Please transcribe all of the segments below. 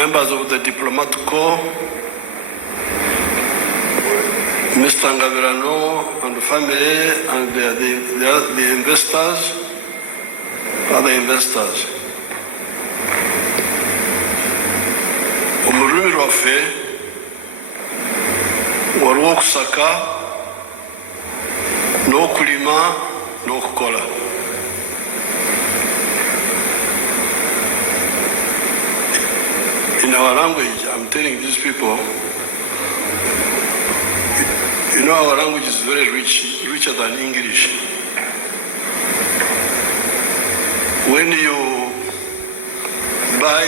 members of the diplomatic corps, Mr. Ngabirano and the family, and the investors, other investors. Omurumi rwaffe waliwo okusaka n'okulima n'okukola. In our language, I'm telling these people, you know our language is very rich, richer than English. When you buy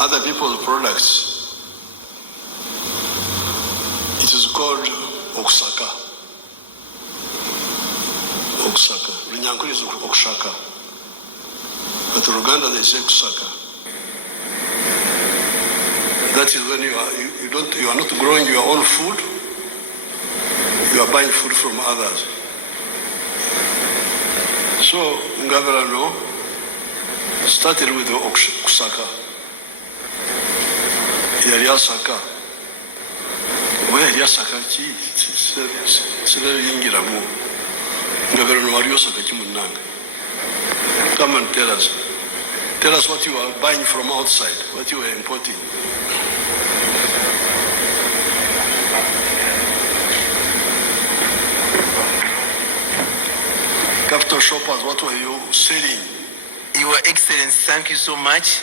other people's products, it is called okusaka. Okusaka. Runyankuru is okusaka. But in Uganda they say kusaka. That is when you are not growing your own food, you are buying food from others. So Ngabirano started with the kusaka. Yasaka. Where Yasaka chi yingiramu. Ngabirano wariyosaka chimunanga. Come and tell us. Tell us what you are buying from outside, what you are importing. Capital shoppers, what were you selling? Your Excellency, thank you so much.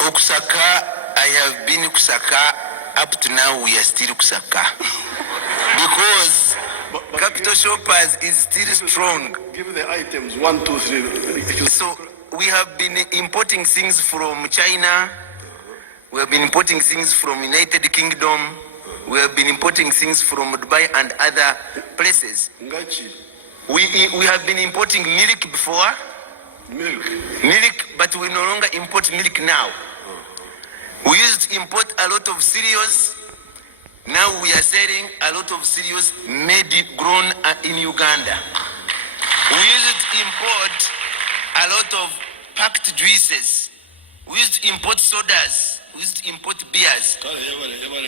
Okusaka, I have been Kusaka, up to now we are still Kusaka. Because Capital shoppers is still strong. Give the items, 1, 2, 3. So we have been importing things from China. We have been importing things from United Kingdom. We have been importing things from Dubai and other places. We have been importing milk before. Milk, but we no longer import milk now. We used to import a lot of cereals. Now we are selling a lot of cereals grown in Uganda. We used to import a lot of packed juices. We used to import sodas. We used to import beers.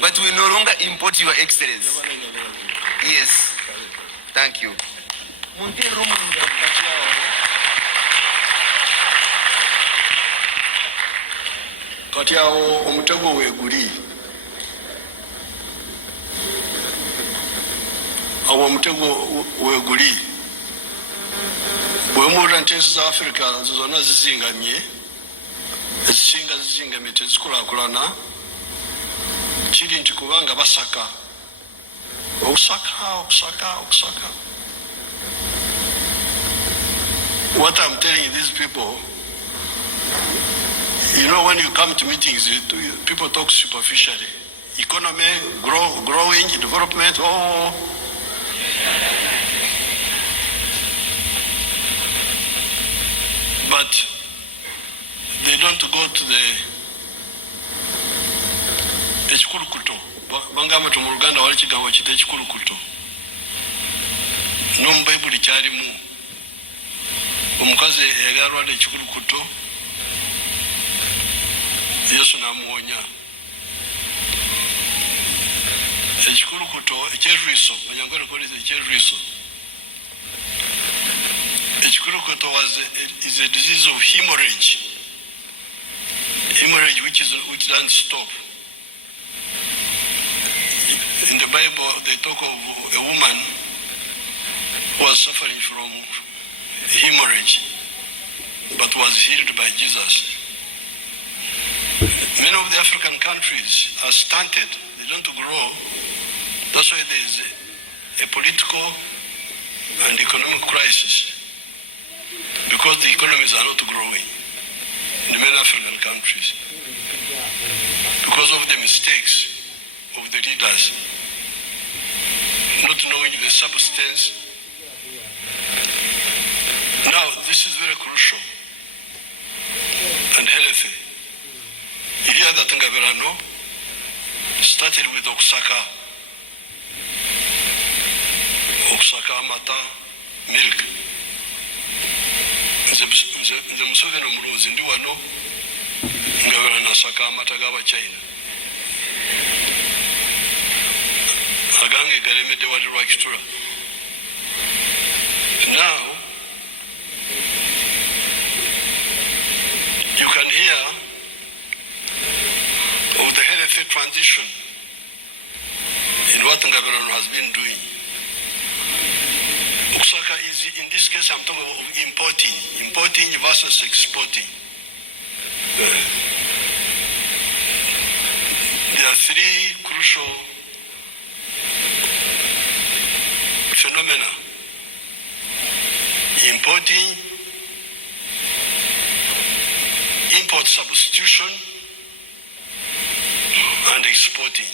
But we no longer import, Your Excellency. Yes. Thank you. Kati awo omutego weeguli. Awo omutego weeguli. Bwe muwulira nti ensi za Africa zonna zizingamye, ezisinga zizingamye tezikulaakulana, kiri nti kubanga basaka. Okusaka. What I'm telling these people, you know, when you come to meetings, people talk superficially. Economy, growing, development, but they don't go to the ekikulukuto. Bangamba mu Luganda wali kigambo kiyitibwa ekikulukuto. N'omu Bayibuli kyalimu omukazi eyalwala ekikulukuto, Yesu n'amuwonya. Ekikulukuto ekyerwiso, Banyarwanda call it ekyerwiso. Ekikulukuto is a disease of hemorrhage. Hemorrhage which doesn't stop. In the Bible they talk of a woman who was suffering from hemorrhage but was healed by Jesus. Many of the African countries are stunted, they don't grow. That's why there is a political and economic crisis, because the economies are not growing in many African countries because of the mistakes of the leaders, not knowing the substance. Now, this is very crucial and healthy. Here that Ngabirano started with Okusaka mata, milk. nze Museveni omulunzi ndi wano Ngabirano asaka amata g'Abachina agange galemedde wali lwa Kpla. Now you can hear of the healthy transition in what Ngabirano has been doing. Osaka is, in this case, I'm talking of importing versus exporting. There are three crucial phenomena: importing, import substitution, and exporting.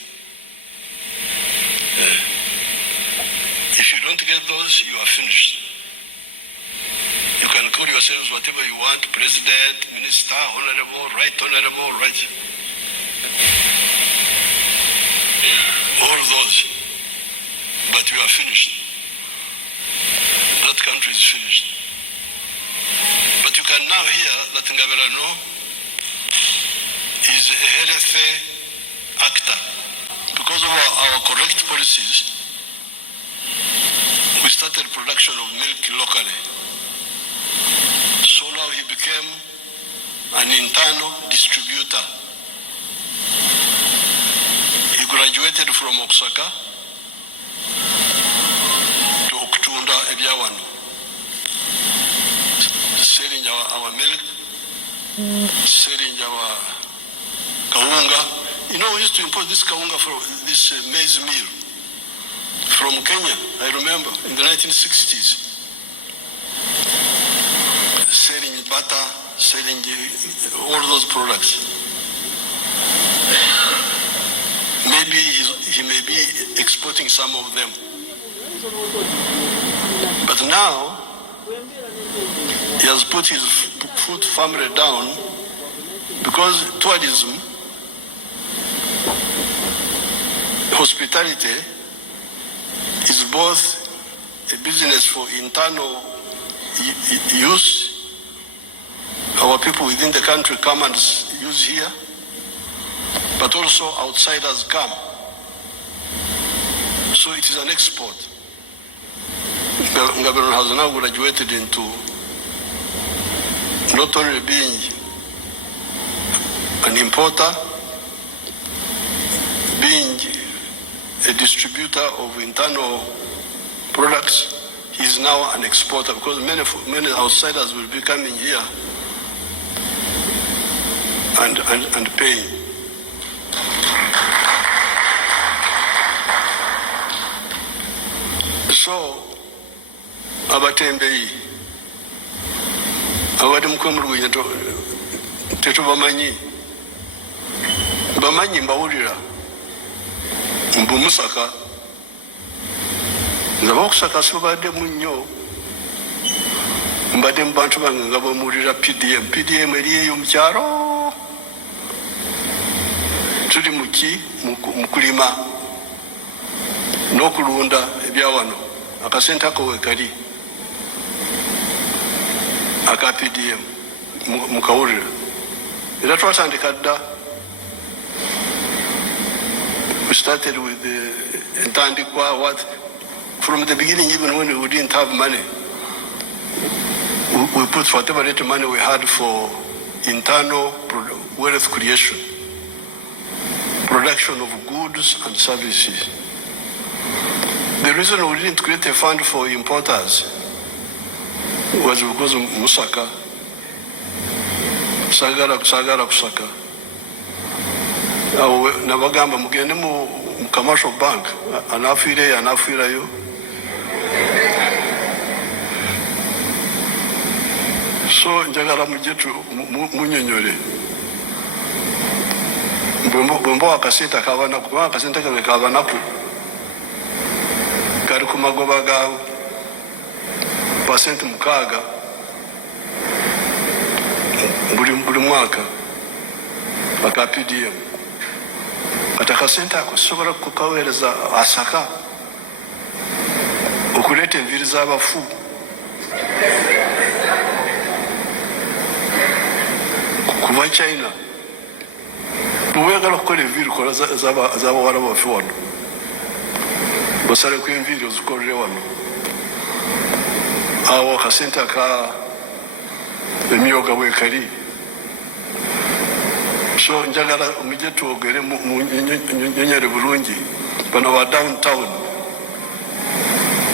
If you don't get those, you are finished. You can call yourselves whatever you want: president, minister, honorable, right, all those. But you are finished. That country is finished. But you can now hear that Ngabirano is a healthy actor. Because of our correct policies, we started production of milk locally. So now he became an internal distributor. He graduated from Osaka to Okutunda Ebyawano, selling our milk, selling our kawunga. You know, we used to import this kawunga for this maize meal from Kenya, I remember, in the 1960s. Selling butter, selling all those products. Maybe he may be exporting some of them. But now, he has put his food family down because tourism, hospitality, is both a business for internal use. Our people within the country come and use here, but also outsiders come. So it is an export. Ngabirano has now graduated into not only being an importer, being a distributor of internal products, he is now an exporter, because many outsiders will be coming here and paying. So, abatembeyi abali mukwemulugunya tetubamanyi bamanyi mbawulira mbu Musaka nga bakusaka sibabaddemu nnyo, mbadde mu bantu bange nga bamuwulira PDM eri eyo mu kyalo. Tuli mu kulima n'okulunda ebyawano, akasente ako wekali aka PDM mukawulira, era twatandika dda. We started with the entandikwa, from the beginning, even when we didn't have money, we put whatever little money we had for internal wealth creation, production of goods and services. The reason we didn't create a fund for importers was because of Musaka, sagala kusaka. Nabagamba mugende mu commercial bank, anafiirayo. So njagala mujetu munyonyole bwemba akasente kabanaku, kubanga akasente kange kabanaku kali ku magoba ga pasenti 6 buli mwaka aka PDM. Kati akasente ako sobola kukaweereza Asaka okuleeta enviiri z'abafu. kuva China bwegala okukola enviiri kola z'abawala baffe wano basaleko enviiri ozikolere wano awo akasente aka emyoga bwekali so njagala mujje twogere munyonyere bulungi bano ba downtown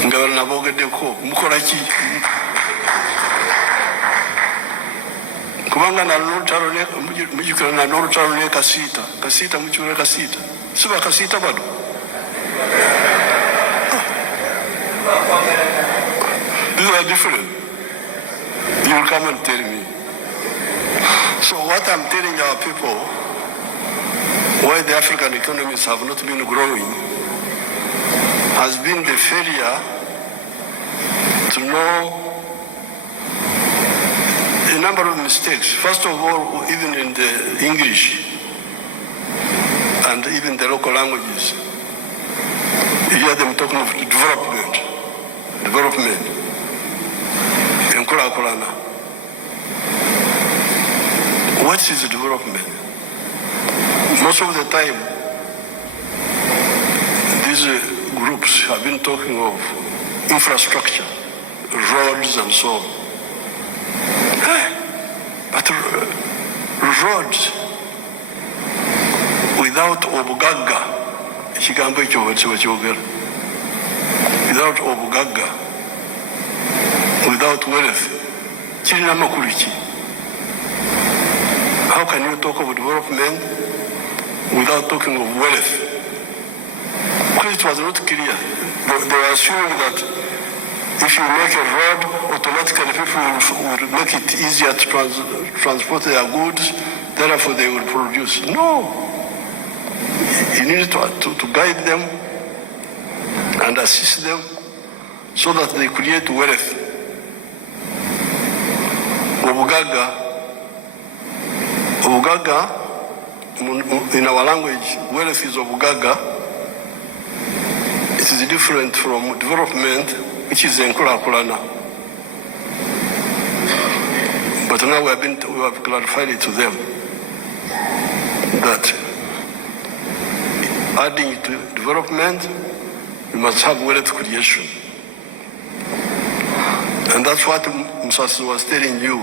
nga bano nabogeddeko mukola ki kubanga mujjukira n'olutalo ne kasiita mukiwere kasiita si bakasiita bano these are different. You will come and tell me. So what I'm telling our people, why the African economies have not been growing, has been the failure to know a number of mistakes. First of all, even in the English and even the local languages, you hear them talking of development. Nkulakulana. What is development? Most of the time, these groups have been talking of infrastructure, roads and so on. But roads without obugaga, without obugaga, without wealth, how can you talk of development without talking of wealth? Because it was not clear. They were assuming that if you make a road, automatically people will make it easier to transport their goods, therefore they will produce. No. You need to guide them and assist them so that they create wealth. Obugaga, in our language, wealth is obugaga. It is different from development, which is enkulakulana. But now we have clarified it to them that adding to development, we must have wealth creation. And that's what Musasi was telling you.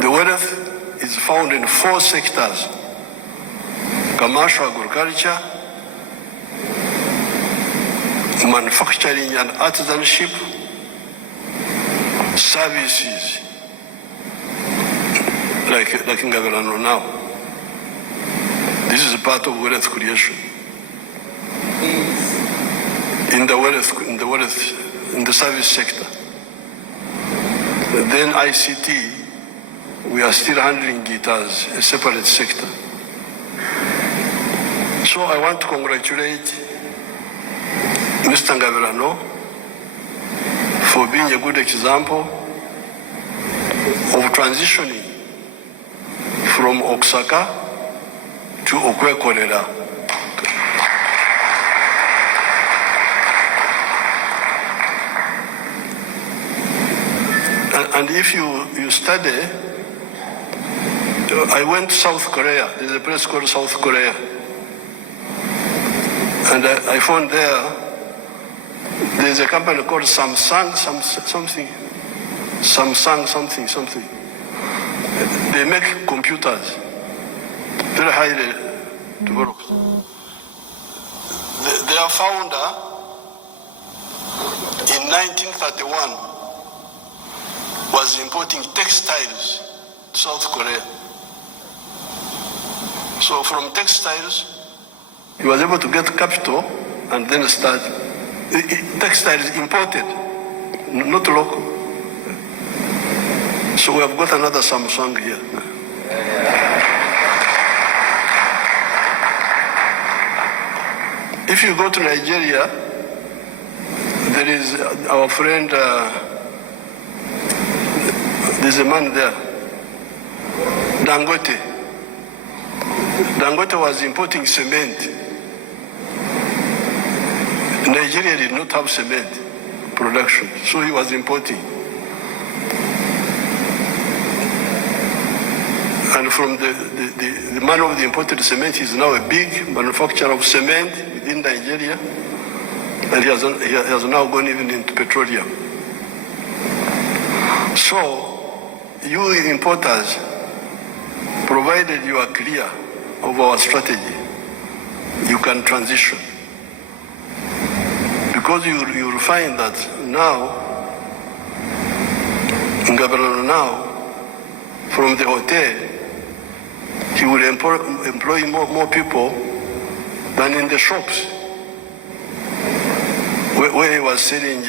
The wealth is found in 4 sectors: commercial, agriculture, manufacturing and artisanship, services, like Ngabirano now. This is a part of wealth creation. In the service sector. Then ICT, we are still handling it as a separate sector. So I want to congratulate Mr. Ngabirano for being a good example of transitioning from Oksaka to Okwekorera. And if you study, I went to South Korea. There's a place called South Korea. And I found there's a company called Samsung something. They make computers, very highly developed. Their founder, in 1931, was importing textiles to South Korea. So from textiles, he was able to get capital and then start. Textiles imported, not local. So we have got another Samsung here. If you go to Nigeria, there is our friend, there's a man there, Dangote. Dangote was importing cement. Nigeria did not have cement production, so he was importing. And from the man of the imported cement, he's now a big manufacturer of cement within Nigeria. And he has now gone even into petroleum. So, you importers, provided you are clear of our strategy, you can transition. Because you will find that now, Ngabirano now, from the hotel, he will employ more people than in the shops where he was selling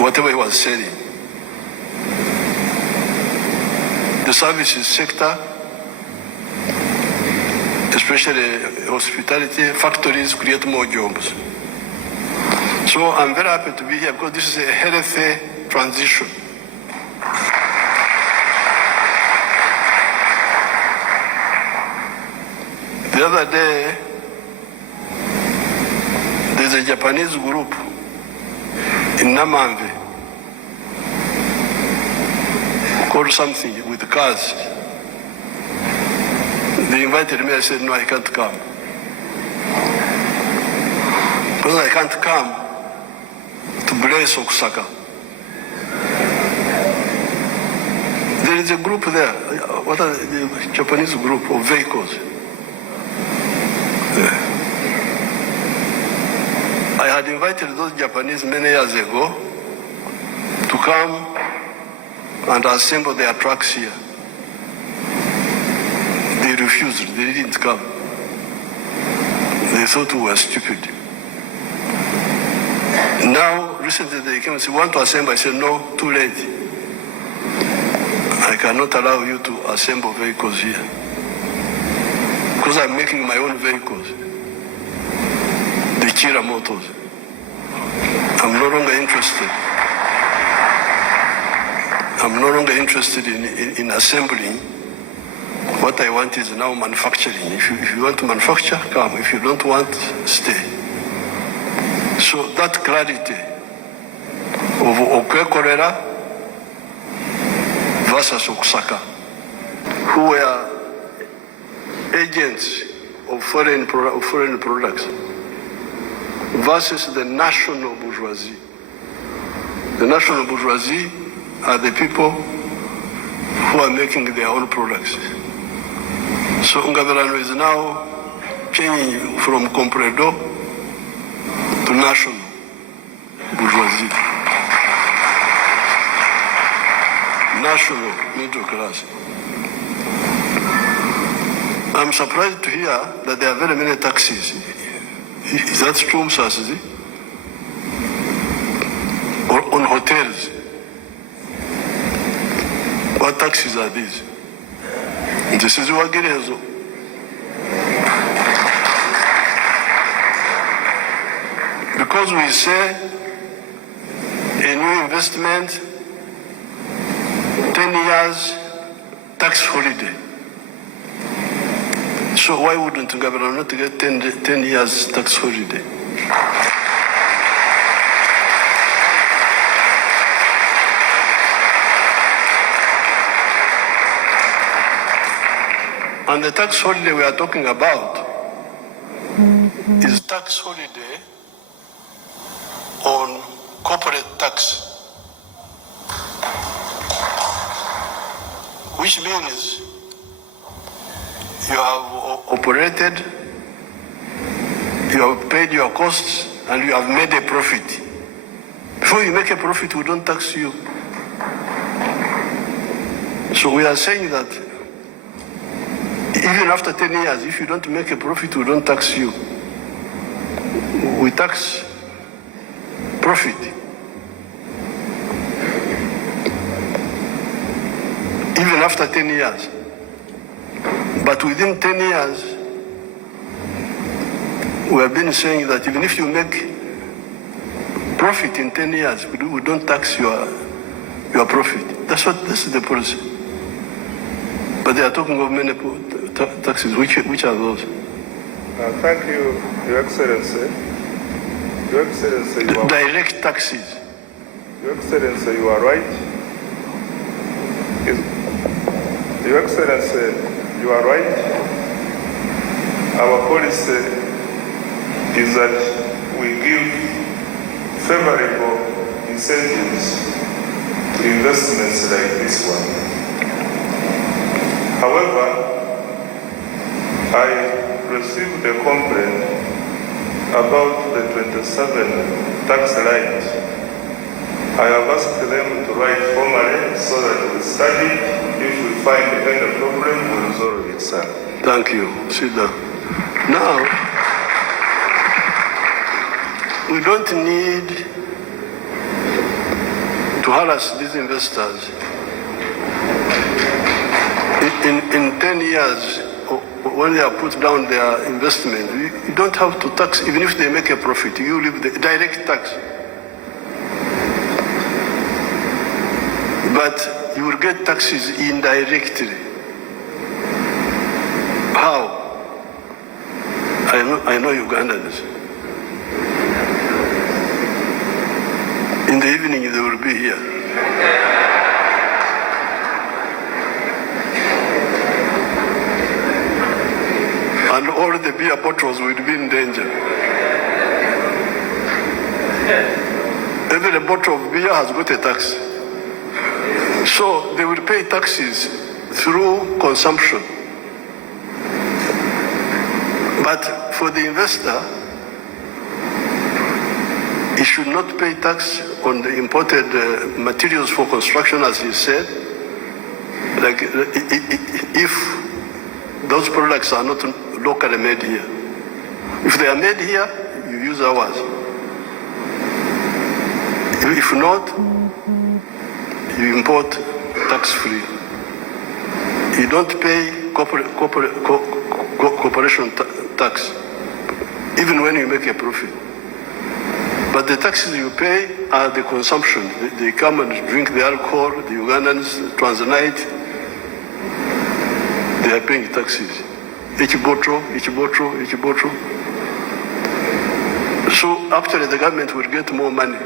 whatever he was selling. The services sector, especially hospitality, factories create more jobs. So I'm very happy to be here because this is a healthy transition. The other day, there's a Japanese group in Namamve called something with cars. They invited me, I said, no, I can't come. Because I can't come to bless Osaka. There is a group there, what are the Japanese group of vehicles? I had invited those Japanese many years ago to come and assemble their trucks here. They refused, they didn't come. They thought we were stupid. Now, recently they came and said, want to assemble? I said, no, too late. I cannot allow you to assemble vehicles here. Because I'm making my own vehicles. The Kpla motors. I'm no longer interested. I'm no longer interested in assembling. What I want is now manufacturing. If you want to manufacture, come. If you don't want, stay. So that clarity of Okwe versus Osaka, who were agents of foreign products, versus the national bourgeoisie. The national bourgeoisie are the people who are making their own products. So Ngabirano is now changing from comprador to national bourgeoisie. National middle class. I'm surprised to hear that there are very many taxis. Is that true, Museveni? Or on hotels? What taxis are these? This is Wagirezo. Because we say a new investment, 10 years tax holiday. So why wouldn't Ngabirano not get 10 years tax holiday? And the tax holiday we are talking about is tax holiday on corporate tax, which means you have operated, you have paid your costs, and you have made a profit. Before you make a profit, we don't tax you. So we are saying that even after 10 years, if you don't make a profit, we don't tax you. We tax profit. Even after 10 years. But within 10 years, we have been saying that even if you make profit in 10 years, we don't tax your profit. This is the policy. But they are talking of many taxes. Which are those? Thank you, Your Excellency. Your Excellency, you are direct taxes. Your Excellency, you are right. Your Excellency, you are right. Our policy is that we give favorable incentives to investments like this one. However, I received a complaint about the 27 tax light. I have asked them to write formally so that we study. If we find any problem, we'll resolve it, sir. Thank you. Sit down. Now, we don't need to harass these investors. In 10 years, when they have put down their investment, you don't have to tax, even if they make a profit. You leave the direct tax. But you will get taxes indirectly. How? I know Ugandans. In the evening, they will be here. And all the beer bottles will be in danger. Every bottle of beer has got a tax. So they will pay taxes through consumption. But for the investor, he should not pay tax on the imported materials for construction, as he said. Like if those products are not locally made here. If they are made here, you use ours. If not, you import tax-free. You don't pay corporation tax, even when you make a profit. But the taxes you pay are the consumption. They come and drink the alcohol, the Ugandans, Tanzanite, they are paying taxes. Each bottle. So actually the government will get more money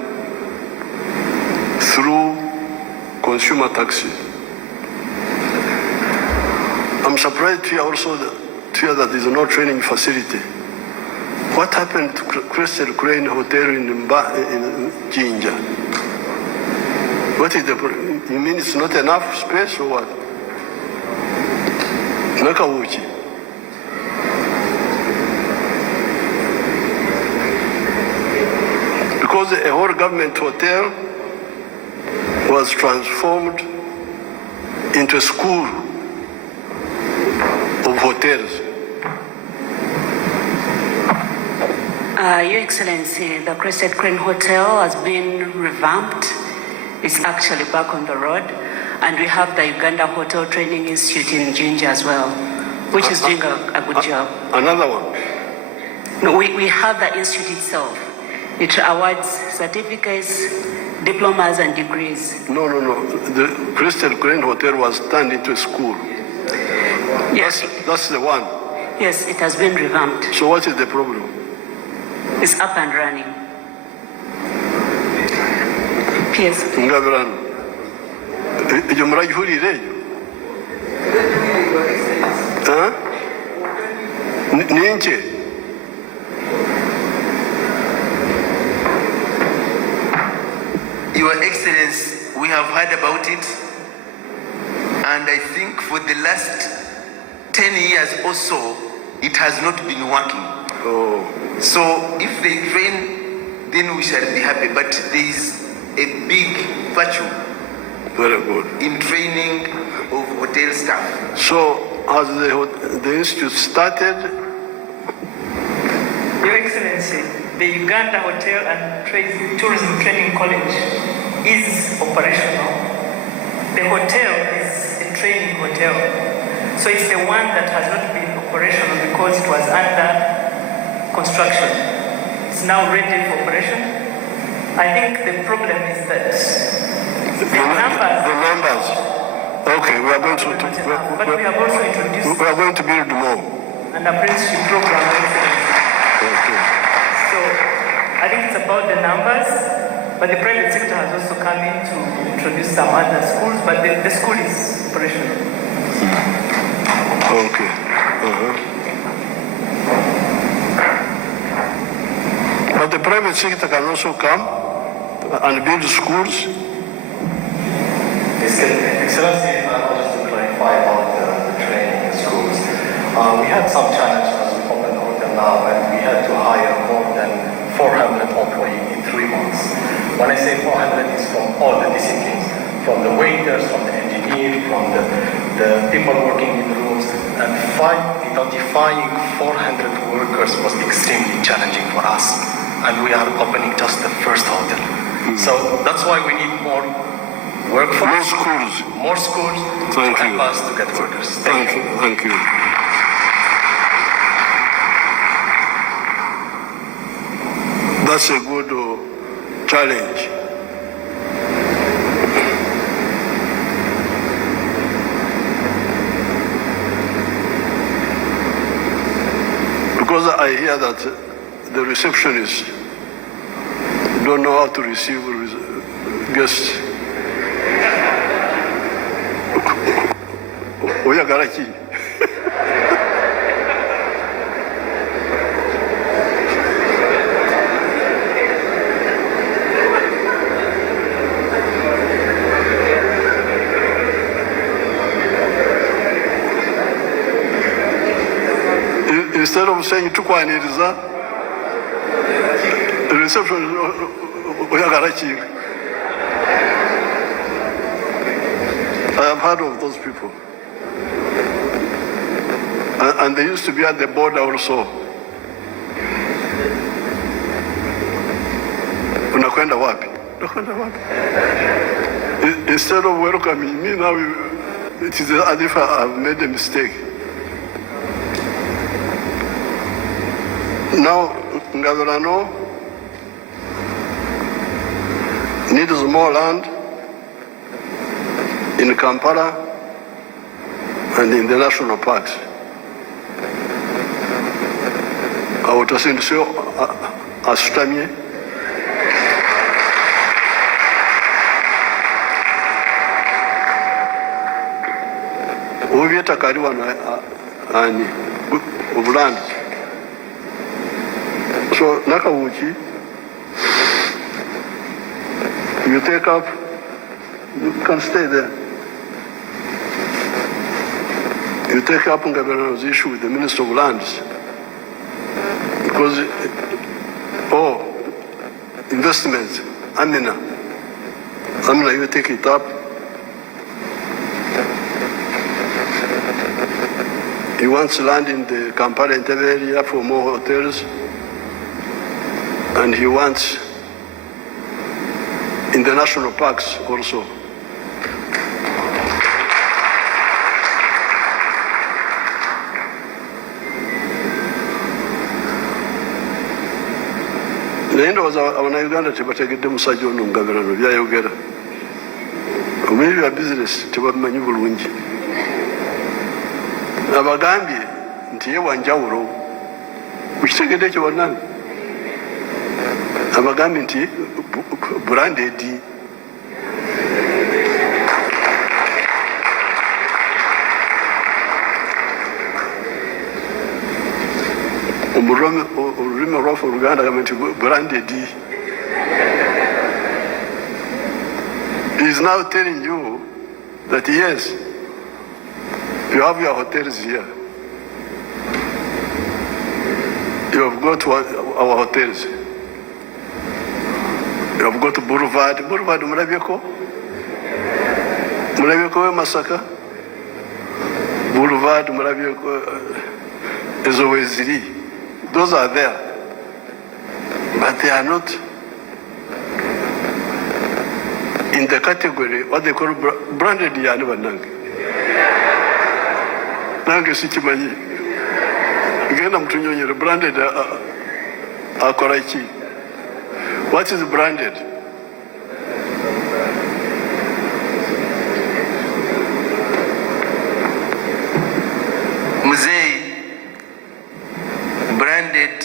through consumer taxes. I'm surprised to hear also that there is no training facility. What happened to Kpla Hotel in Jinja? What is the problem? You mean it's not enough space or what? Nakawuchi. Because a whole government hotel was transformed into a school of hotels. Your Excellency, the Crested Crane Hotel has been revamped. It's actually back on the road. And we have the Uganda Hotel Training Institute in Jinja as well, which is doing a good job. Another one? No, we have the institute itself. It awards certificates, diplomas and degrees. No. The Crested Crane Hotel was turned into a school. Yes. That's the one. Yes, it has been revamped. So what is the problem? It's up and running. Yes. Ngabirano. You muraj hurire. Huh? Ninche. Your Excellency, we have heard about it, and I think for the last 10 years or so, it has not been working. Oh. So if they train, then we shall be happy. But there is a big virtue Very good. in training of hotel staff. So has the institute started? Your Excellency, the Uganda Hotel and Tourism Training College is operational. The hotel is a training hotel. So it's the one that has not been operational because it was under construction. It's now ready for operation. I think the problem is that the numbers. Okay, we are going to. but we have also introduced We are going to build more. an apprenticeship program. Okay. So I think it's about the numbers, but the private sector has also come in to introduce some other schools, but the school is operational. Okay. But the private sector can also come and build schools. Excellency, I want us to clarify about the training in schools. We had some challenges as we opened the hotel now, and we had to hire more than 400 employees in 3 months. When I say 400, it's from all the disciplines, from the waiters, from the engineers, from the people working in the rooms, and identifying 400 workers was extremely challenging for us. And we are opening just the first hotel. So that's why we need more workforce. More schools to help us to get workers. Thank you. Thank you. That's a good challenge. Because I hear that the receptionists don't know how to receive guests. Oyagala ki? Instead of saying tukwaniriza, the reception oyagala ki? I have heard of those people. And they used to be at the border also. Unakwenda wapi? Unakwenda wapi? Instead of welcoming me now, it is as if I have made a mistake. Now, Ngabirano needs more land in Kampala and in the national parks. Awutasindisyo asutamye ubyetakaliwa na ani obulandi. So nakawuki, you take up, you can stay there. You take up Ngabirano's issue with the Minister of Lands. Because, investments, Amina, you take it up. He wants land in the Kampala Entebbe area for more hotels. And he wants in the national parks also. naye ndowooza abannayuganda tebategedde musajja ono Ngabirano byayogera omubi bya bizinesi tebabimanyi bulungi. Abagambye nti ye wanjawulo mukitegedde ekyo bannange. Abagambye nti branded. Olulimi olwaffe Oluganda agamba nti branded. He is now telling you that yes, you have your hotels here. You have got our hotels. You have got Boulevard. Boulevard mulabyeko? Mulabyeko we Masaka? Boulevard mulabyeko ezo weziri. Those are there. But they are not in the category what they call branded yani banange. Nange sikimanyi. Genda mtunyonyere branded akola ki? What is branded? Musei, branded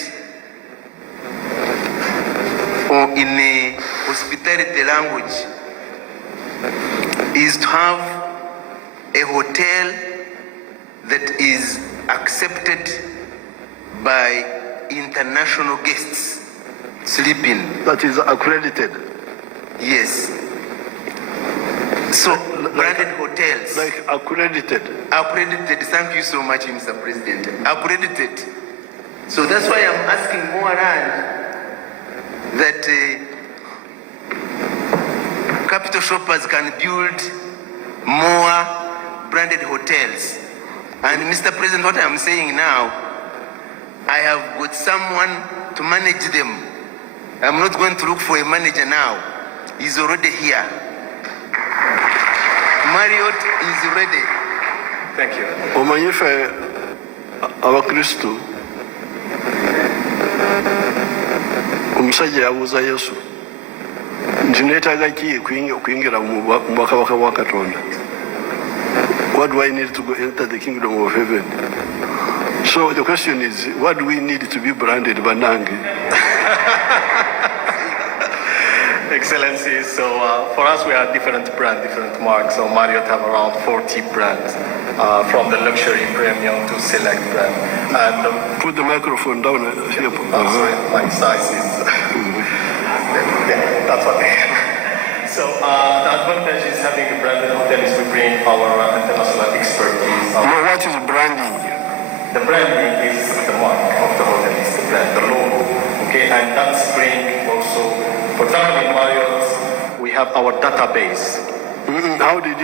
or in a hospitality language is to have a hotel that is accepted by international guests sleeping. That is accredited. Yes. So, branded hotels. Like accredited. Accredited. Thank you so much, Mr. President. Accredited. So that's why I'm asking more land that capital shoppers can build more branded hotels. And Mr. President, what I'm saying now, I have got someone to manage them. I'm not going to look for a manager now. He's already here. Marriott is ready. Thank you. Omanyife abakristu omusajja yabuuza Yesu nti neetaaga ki okuyingira mu bwakabaka bwa Katonda. What do I need to go enter the kingdom of heaven? So the question is, what do we need to be branded Banange? Excellency, so for us we have different brands, different marks. So Marriott have around 40 brands, from the luxury premium to select brand. And Put the microphone down here. sorry, my size is yeah, that's what I am. So the advantage is having a branded hotel is we bring our international expertise. What is branding? The branding is the mark of the hotel, is the brand, the logo. Okay, and that's bring also, for example, in Marriott, we have our database. How did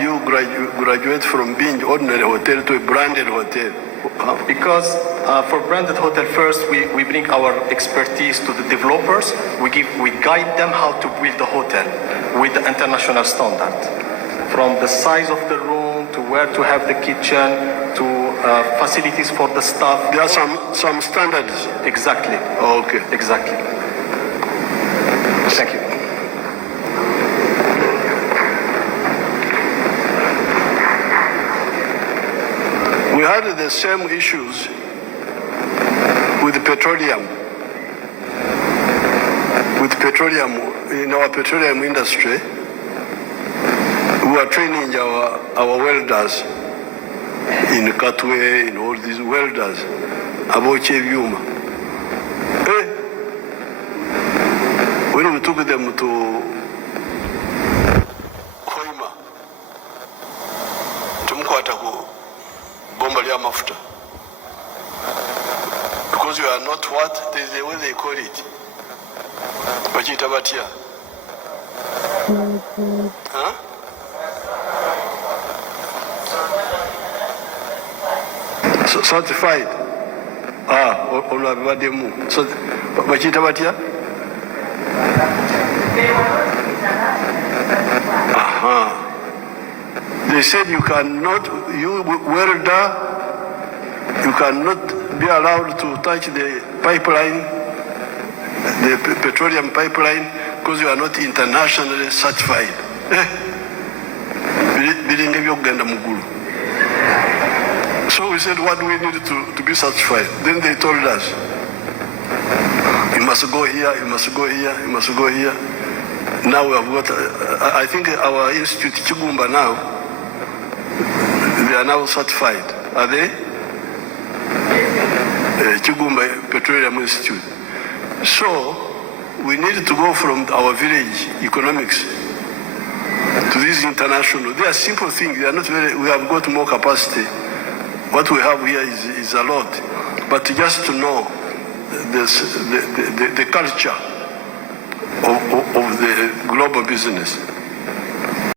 you graduate from being ordinary hotel to a branded hotel? Because for branded hotel, first we bring our expertise to the developers. We guide them how to build the hotel with the international standard, from the size of the room to where to have the kitchen to facilities for the staff. There are some standards. Exactly. Oh, okay. Exactly. Thank you. We had the same issues with petroleum. With petroleum, in our petroleum industry, we are training our welders in Kpla, in all these welders, about Chevyuma. When we took them to Koima, Tumkwataku, bomba lya mafuta, because you are not what, there is a way they call it. Bachita batia. Huh? So, certified. Olabademu. So bachita batia? They said you welder, you cannot be allowed to touch the pipeline, the petroleum pipeline, because you are not internationally certified. So we said, what do we need to be certified? Then they told us, you must go here, you must go here, you must go here. Now we have got, I think our institute, Chigumba now, they are now certified. Are they? Chigumba Petroleum Institute. So we need to go from our village economics to this international. They are simple things. They are not very, we have got more capacity. What we have here is a lot. But just to know the culture of the global business.